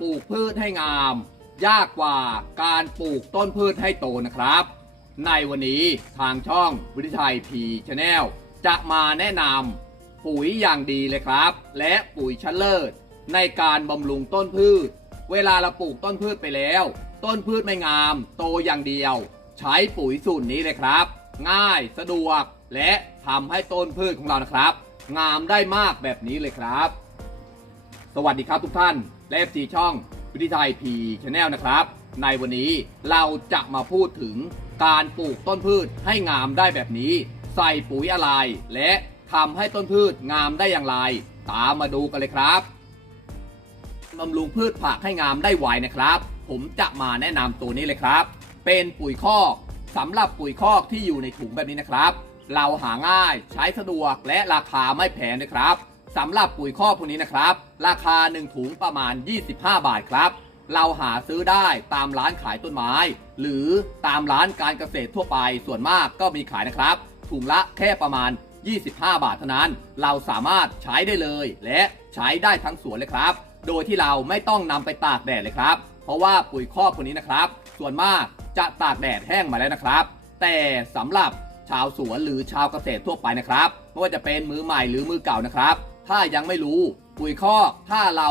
ปลูกพืชให้งาม ยากกว่าการปลูกต้นพืชให้โตนะครับ ในวันนี้ทางช่องวิทยชัยพีชาแนลจะมาแนะนำปุ๋ยอย่างดีเลยครับ และปุ๋ยชั้นเลิศในการบำรุงต้นพืช เวลาเราปลูกต้นพืชไปแล้ว ต้นพืชไม่งาม โตอย่างเดียว ใช้ปุ๋ยสูตรนี้เลยครับ ง่ายสะดวกและทำให้ต้นพืชของเรานะครับ งามได้มากแบบนี้เลยครับ สวัสดีครับทุกท่าน และสีช่องวิทยชัยพีชแนลนะครับ ในวันนี้เราจะมาพูดถึงการปลูกต้นพืชให้งามได้แบบนี้ ใส่ปุ๋ยอะไร และทำให้ต้นพืชงามได้อย่างไร ตามมาดูกันเลยครับบำรุงพืชผักให้งามได้ไวนะครับ ผมจะมาแนะนำตัวนี้เลยครับ เป็นปุ๋ยคอกสำหรับปุ๋ยคอกที่อยู่ในถุงแบบนี้นะครับ เราหาง่ายใช้สะดวกและราคาไม่แพงนะครับ สำหรับปุ๋ยคอกพวกนี้นะครับ ราคา 1 ถุงประมาณ 25 บาทครับ เราหาซื้อได้ตามร้านขายต้นไม้ หรือตามร้านการเกษตรทั่วไปส่วนมากก็มีขายนะครับ ถุงละแค่ประมาณ 25 บาทเท่านั้น เราสามารถใช้ได้เลย และใช้ได้ทั้งสวนเลยครับ โดยที่เราไม่ต้องนำไปตากแดดเลยครับ เพราะว่าปุ๋ยคอกพวกนี้นะครับ ส่วนมากจะตากแดดแห้งมาแล้วนะครับ แต่สำหรับชาวสวนหรือชาวเกษตรทั่วไปนะครับไม่ว่าจะเป็นมือใหม่หรือมือเก่านะครับ ถ้ายังไม่รู้ปุ๋ยคอกถ้าเรา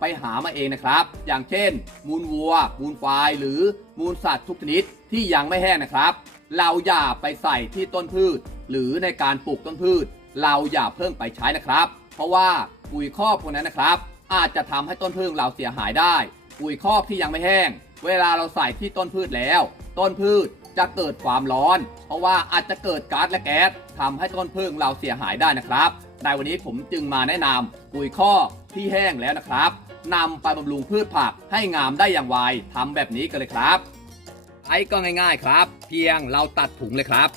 ไปหามาเองนะครับ อย่างเช่น มูลวัว มูลควาย หรือมูลสัตว์ทุกชนิดที่ยังไม่แห้งนะครับ เราอย่าไปใส่ที่ต้นพืช หรือในการปลูกต้นพืช เราอย่าเพิ่งไปใช้นะครับ เพราะว่าปุ๋ยคอกพวกนั้นนะครับ อาจจะทำให้ต้นพืชเราเสียหายได้ ปุ๋ยคอกที่ยังไม่แห้ง เวลาเราใส่ที่ต้นพืชแล้ว ต้นพืช จะเกิดความร้อน เพราะว่าอาจจะเกิดก๊าซและแก๊สทำให้ต้นพืชเราเสียหายได้นะครับในวันนี้ผมจึงมาแนะนำปุ๋ยคอที่แห้งแล้วนะครับนำไปบำรุงพืชผักให้งามได้อย่างไวทำแบบนี้กันเลยครับใช้ก็ง่ายๆครับ เพียงเราตัดถุงเลยครับ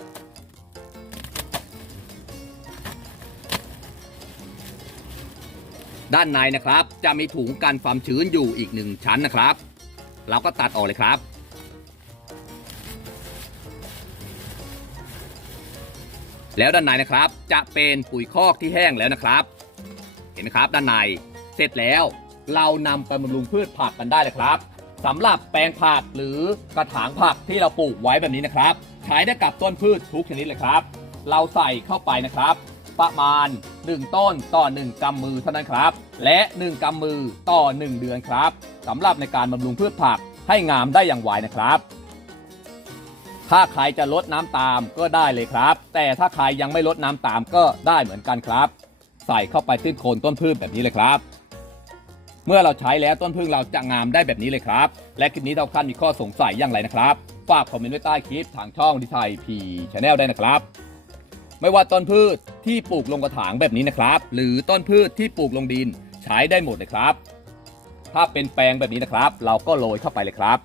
ด้านในนะครับจะมีถุงกันความชื้นอยู่อีกหนึ่งชั้นนะครับ เราก็ตัดออกเลยครับ แล้วด้านในนะครับจะเป็นปุ๋ยคอกที่แห้งแล้วนะครับ เห็นไหมครับด้านในเสร็จแล้วเรานำไปบำรุงพืชผักกันได้เลยครับสำหรับแปลงผักหรือกระถางผักที่เราปลูกไว้แบบนี้นะครับ ใช้ได้กับต้นพืชทุกชนิดเลยครับ เราใส่เข้าไปนะครับ ประมาณ 1 ต้นต่อ 1กำมือเท่านั้นครับ และ 1กำมือต่อ 1 เดือนครับสำหรับในการบำรุงพืชผักให้งามได้อย่างไวนะครับ ถ้าใครจะลดน้ำตามก็ได้เลยครับ แต่ถ้าใครยังไม่ลดน้ำตามก็ได้เหมือนกันครับ ใส่เข้าไปที่โคนต้นพืชแบบนี้เลยครับ เมื่อเราใช้แล้วต้นพืชเราจะงามได้แบบนี้เลยครับ และคลิปนี้ถ้าท่านมีข้อสงสัยอย่างไรนะครับฝากคอมเมนต์ไว้ใต้คลิปทางช่องดิไทยพีชาแนลได้นะครับ ไม่ว่าต้นพืชที่ปลูกลงกระถางแบบนี้นะครับ หรือต้นพืชที่ปลูกลงดินใช้ได้หมดเลยครับ ถ้าเป็นแปลงแบบนี้นะครับ เราก็โรยเข้าไปเลยครับ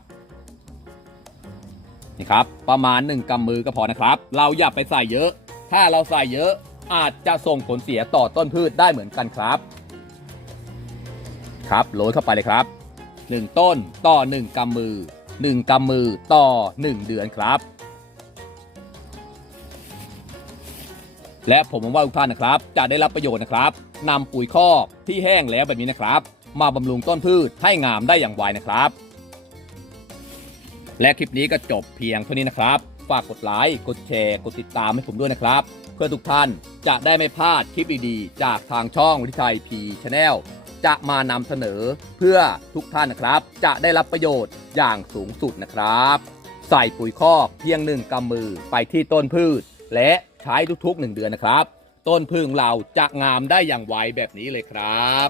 นี่ครับ ประมาณ 1กำมือก็พอนะครับ เราอย่าไปใส่เยอะ ถ้าเราใส่เยอะอาจจะส่งผลเสียต่อต้นพืชได้เหมือนกันครับ ครับโรยเข้าไปเลยครับ 1 ต้นต่อ 1กำมือ 1กำมือต่อ 1 เดือนครับ และผมหวังว่าทุกท่านนะครับ จะได้รับประโยชน์นะครับนำปุ๋ยคอกที่แห้งแล้วแบบนี้นะครับ มาบำรุงต้นพืชให้งามได้อย่างไวนะครับ และคลิปนี้ก็จบเพียงเท่านี้นะครับ ฝากกดไลค์ กดแชร์ กดติดตามให้ผมด้วยนะครับ เพื่อทุกท่านจะได้ไม่พลาดคลิปดีๆ จากทางช่องวิทยชัยพีชาแนลจะมานำเสนอเพื่อทุกท่านนะครับ จะได้รับประโยชน์อย่างสูงสุดนะครับ ใส่ปุ๋ยคอกเพียงหนึ่งกำมือไปที่ต้นพืช และใช้ทุกๆ1เดือนนะครับ ต้นพึ่งเราจะงามได้อย่างไวแบบนี้เลยครับ